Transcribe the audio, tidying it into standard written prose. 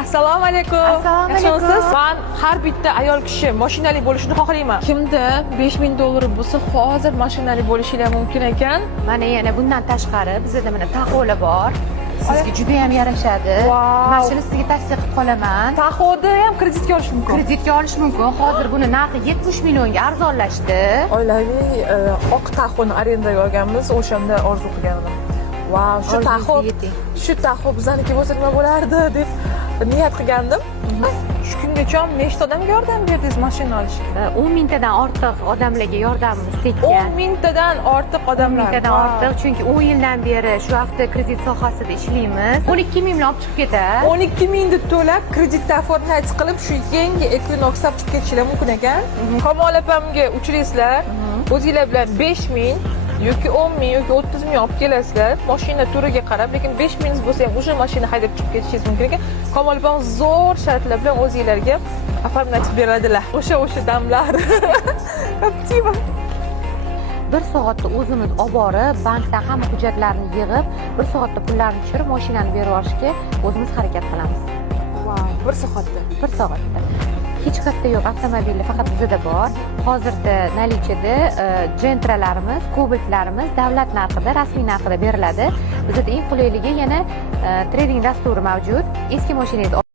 Assalomu alaykum. Assalomu alaykum. Yaxshimisiz? Men har bitta ayol kishi mashinali bo'lishini xohlayman. Kimda 5000 dollar bo'lsa, hozir mashinali bo'lishingiz mumkin ekan. Mana yana bundan tashqari bizda mana taxoli bor. Sizga juda ham yarashadi. Mana shuni sizga tavsiya qilib qolaman. Taxoni ham kreditga olish mumkin. Kreditga olish mumkin. Hozir buni narxi 70 millionga arzonlashdi. Oilaviy oq taxoni arendaga olganmiz, o'shanda orzu qilgandim. Vau, shu taxo bizaniki bo'lsa nima bo'lardi deb niyat qilgandim. Shu kungacha nechta odamga yordam berdingiz mashina olishga? 10 mingtadan ortiq odamlarga yordamimiz 10 tekkan. mingtadan ortiq 10 odamlar. mingtadan ortiq, chunki 10 yildan beri shu avtokredit sohasida ishlaymiz. 12 ming bilan olib chiqib ketadi. 12 mingni to'lab kreditdan format qilib shu yangi Equinox olib chiqib ketishingiz mumkin ekan. Kamol opamga uchraysizlar, o'zingizlar bilan 5 ming yoki 10 ming yoki 30 ming olib kelasizlar. Mashina turiga qarab, lekin 5 mingiz bo'lsa ham o'sha mashina haydab chiqib ketishingiz mumkin ekan. Kamol opam zo'r shartlar bilan o'zingizlarga оформлять beradilar. O'sha damlar. Optima. Bir soatda o'zimiz olib borib, bankdan hamma hujjatlarni yig'ib, bir soatda pullarni tushirib, mashinani berib yuborishga o'zimiz harakat qilamiz. Vau, 1 soatda. 1 soatda. Hech qayerda yo'q, avtomobillar faqat bizda bor. Hozirda наличиеda Gentralarimiz, Cobaltlarimiz davlat narxida, rasmiy narxida beriladi. Bizda eng qulayligi yana trading dasturi mavjud. Eski mashinangizni